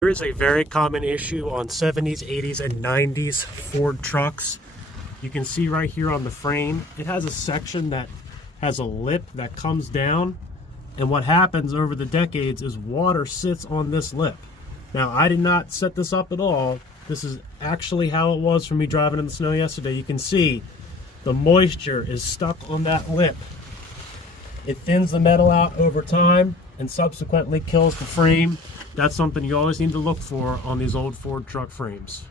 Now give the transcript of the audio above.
There is a very common issue on 70s, 80s, and 90s Ford trucks. You can see right here on the frame, it has a section that has a lip that comes down, and what happens over the decades is water sits on this lip. Now, I did not set this up at all. This is actually how it was for me driving in the snow yesterday. You can see the moisture is stuck on that lip. It thins the metal out over time and subsequently kills the frame. That's something you always need to look for on these old Ford truck frames.